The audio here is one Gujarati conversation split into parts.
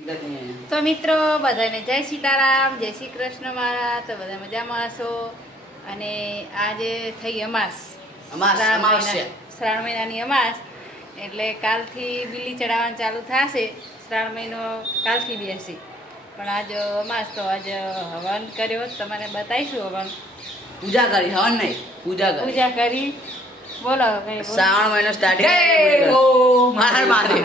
તો મિત્રો બધાને જય સીતારામ, જય શ્રી કૃષ્ણ મારા. તો બધા મજામાં હશો. અને આજે થઈ અમાસ, શ્રાવણ મહિનાની અમાસ. એટલે કાલથી બીલી ચડાવવાનું ચાલુ થશે. શ્રાવણ મહિનો કાલથી બેસી, પણ આજ અમાસ તો આજ હવન કર્યો. તમને બતાવીશું હવન. પૂજા કરી, હવન નહીં, પૂજા કરી. બોલો શ્રાવણ મહિનો સ્ટાર્ટિંગ. હર હર મહાદેવ,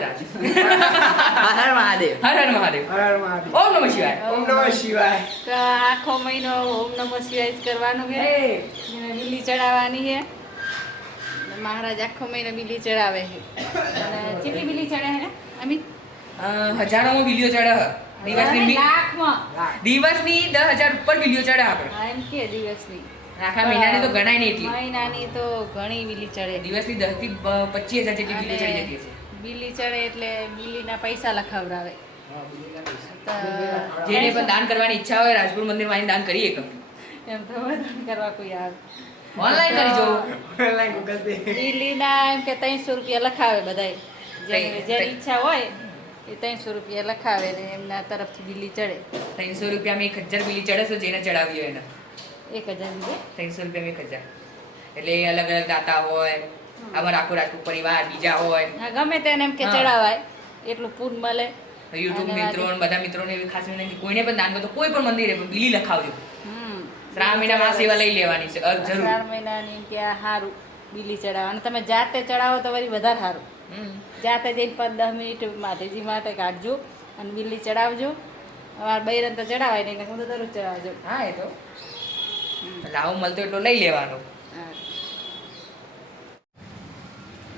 હર હર મહાદેવ, હર હર મહાદેવ, હર હર મહાદેવ. ઓમ નમઃ શિવાય, ઓમ નમઃ શિવાય. તો આખો મહિનો ઓમ નમઃ શિવાય જ કરવાનું છે. બીલી ચડાવવાની છે. મહારાજ આખો મહિનો બીલી ચડાવે છે. અને કેટલી બીલી ચડે છે અમિત? હજારોમાં બીલીઓ ચડે. દિવસની લાખમાં, દિવસની 10,000 ઉપર બીલીઓ ચડે આપણે. હા એમ કે દિવસની. આખા મહિનાની તો ગણાય નહીં એટલી. મહિનાની તો ઘણી બીલી ચડે. દિવસની 10 થી 25,000 જેટલી બીલીઓ ચડી જતી હશે. બીલી ચડે એટલે બીલીના પૈસા લખાવરાવે. જેને પણ દાન કરવાની ઈચ્છા હોય રાજપુર મંદિરમાં આવીને દાન કરીએ કે એમ તો દાન કરવા કોઈ આવે. ઓનલાઈન કરી જો. Online Google Pay. બીલીના એમ કે 300 રૂપિયા લખાવે બધાય. જેની ઈચ્છા હોય એ 300 રૂપિયા લખાવે ને એમના તરફથી બીલી ચડે. 300 રૂપિયામાં 1000 બીલી ચડે છે. જેને ચડાવી હોય એને 1000 રૂપિયા. 300 રૂપિયામાં 1000. એટલે અલગ અલગ દાતા હોય. અમારા આખો રાજપૂત પરિવાર બીજા હોય. હા ગમે તેને એમ કે ચડાવાય એટલું પૂન મળે. યુટ્યુબ મિત્રો બધા મિત્રોને એવી ખાસ વિનંતી, કોઈને પણ દાન કરો કોઈ પણ મંદિરે બીલી લખાવજો. શ્રાવણ મહિનામાં સેવા લઈ લેવાની છે જરૂર. શ્રાવણ મહિનાની કે આ સારું બીલી ચડાવવા. અને તમે જાતે ચડાવો તો વળી વધારે સારું. જાતે જઈને 5-10 મિનિટ માતાજી માટે કાઢજો અને બીલી ચડાવજો. અમારા બૈરન તો ચડાવાય નહીં, હું તો દરરોજ ચડાવજો. હા એ તો લાવો મળતો એટલો લઈ લેવાનો.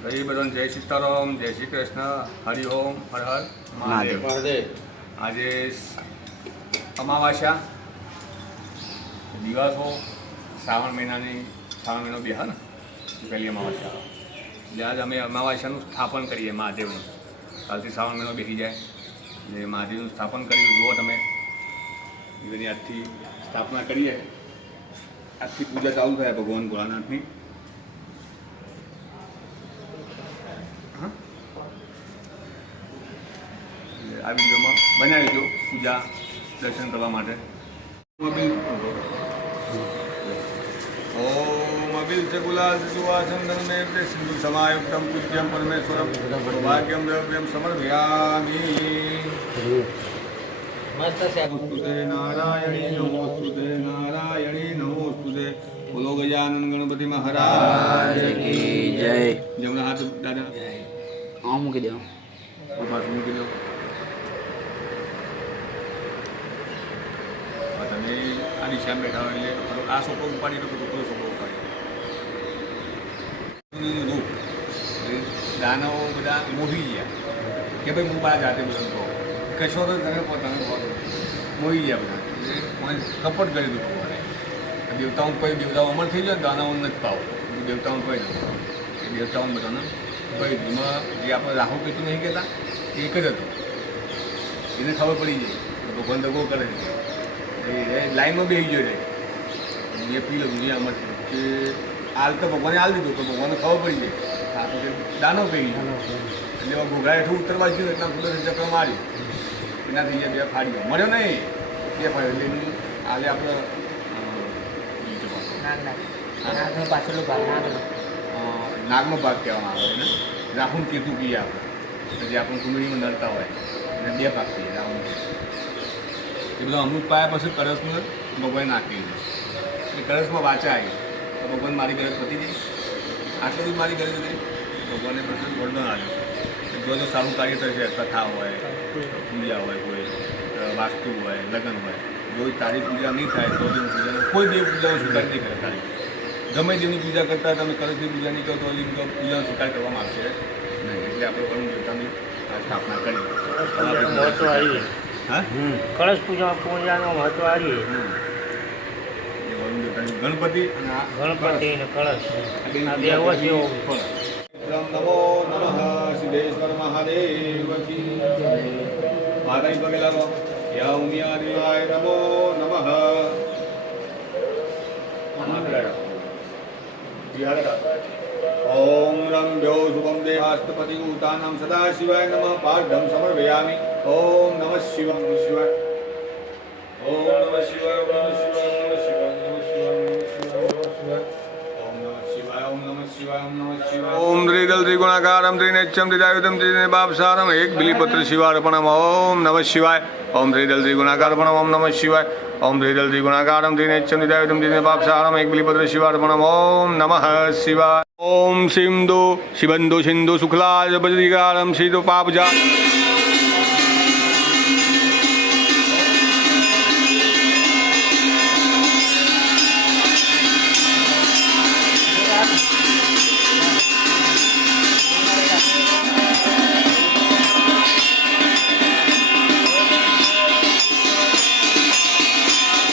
ભાઈ બધાને જય સીતારામ, જય શ્રી કૃષ્ણ, હરિ ઓમ, હર હર મહાદેવ. આજે અમાવાસ્યા દિવસો, શ્રાવણ મહિનો બે હા ને પહેલી અમાવાસ્યા. એટલે આજે અમે અમાવાસ્યાનું સ્થાપન કરીએ મહાદેવનું. કાલથી શ્રાવણ મહિનો બેસી જાય એટલે મહાદેવનું સ્થાપન કર્યું. જુઓ તમે એની આજથી સ્થાપના કરીએ. આજથી પૂજા ચાલુ થાય ભગવાન ભોળાનાથની. આ વિડીયોમાં બનાવી દો પૂજા દર્શન કરવા માટે. ઓમ અબિલ ચ ગુલાલ સુવાસંદન મે સિંધુ સમાયુક્તમ પૂજ્યમ પરમેશ્વરમ સૌભાગ્યમ દ્રવ્યમ સમર્પયામિ. નમોસ્તુતે નારાયણી, નમોસ્તુતે નારાયણી, નમોસ્તુતે. બોલો ગજાનન ગણપતિ મહારાજ કી જય. જમણા હાથ દાદા આમ મૂકી દો, પાછું મૂકી દો. તમે આ દિશામાં બેઠા હોય એટલે આ છોકરો ઉપાડી તો પેલો છોકરો ઉપાડી. રૂપ દાનવો બધા મોહી ગયા કે ભાઈ હું મારા જાતે બધું કહું કશો તો તમે પોતાને કહો મોહી ગયા બધા. એટલે સપોર્ટ કરી દીધું ભગવાને. દેવતાઓ કોઈ દેવતાઓ અમર થઈ જાય દાનાઓ નથી પાવો. દેવતાઓ કોઈ નથી. એ દેવતાઓ બધાને કોઈ એમાં જે આપણે રાહુ કેતુ નહીં કહેતા એક જ હતું. એને ખબર પડી જાય ભગવાન દગો કરે છે. લાઈનમાં બેસી ગયો છે. મેં પી લઉં અમર કે હાલ તો ભગવાને હાલ દીધું પણ ભગવાનને ખબર પડી જાય આ તો દાનો પી ગયો. એટલે ઘોઘરા હેઠું ઉતરવા ગયું એટલા ફૂલો ચક્ર માર્યું. એનાથી બે ફાડ્યો, મર્યો નહીં, બે ફાડ્યો. એટલે એનું હાલે આપણે નાગનો ભાગ કહેવામાં આવે એને. રાહુલ કેતુ કહીએ આપણે. જે આપણે કુંડળીમાં નડતા હોય એને બે ભાગ કહીએ રાહુલ. એ બધું અમૃત પાયા પછી કળશમાં ભગવાન નાખી દીધું. એટલે કળશમાં વાંચા આવી તો ભગવાન મારી ગરજ પતી ગઈ. આટલું બધું મારી ગરજ હતી. ભગવાને પ્રસન્ન વરદાન આવ્યું. જો સારું કાર્ય થશે, કથા હોય, પૂજા હોય, કોઈ વાસ્તુ હોય, લગ્ન હોય, જો તારી પૂજા નહીં થાય તો પૂજાનો કોઈ દેવ પૂજાનો સ્વીકાર નહીં કરે. તારી ગમે તેની પૂજા કરતા તમે કળશની પૂજા નહીં કરો તો પૂજાનો સ્વીકાર કરવામાં આવશે નહીં. એટલે આપણે વરુણ દેવતાની સ્થાપના કરી. હા કળશ પૂજાનો મહત્વ આવીએ. ગણપતિ ગણપતિ ને કળશ આ બે અવશ્ય નમો નમઃ સિદ્ધેશ્વર મહાદેવ કી જય. માતાજી પગે લાગો. યા ઉમિયા દેવાય નમો નમઃ. ઓમ રમ ભ્યો શુભમ દેવાસ્તપતિ ઉતાનમ સદા શિવાય નમઃ. પાઠમ સમર્પયામિ. ઓમ નમઃ શિવાય નમઃ શિવાય ઓમ નમઃ શિવાય ઓમ નમઃ શિવાય ઓમ નમઃ શિવાય ઓમ નમઃ શિવાય ઓમ નમઃ શિવાય ઓમ નમઃ શિવાય ઓમ ત્રિદલ ત્રિગુણાકારમ ત્રિનેચ્છમ ત્રિદાયુધમ ત્રિનેબાપસારમ એક બિલીપત્ર શિવાર્પણમ ઓમ નમઃ શિવાય ઓમ ત્રિદલ ત્રિગુણાકારમ ઓમ નમઃ શિવાય ઓમ ત્રિદલ ત્રિગુણાકારમ ત્રિનેચ્છમ ત્રિદાયુધમ ત્રિનેબાપસારમ એક બિલીપત્ર શિવાર્પણમ ઓમ નમઃ શિવાય ઓમ સિંધુ શિબંધુ સિંધુ શુક્લાજ બદ્રિકારમ સિંધુ પાપજા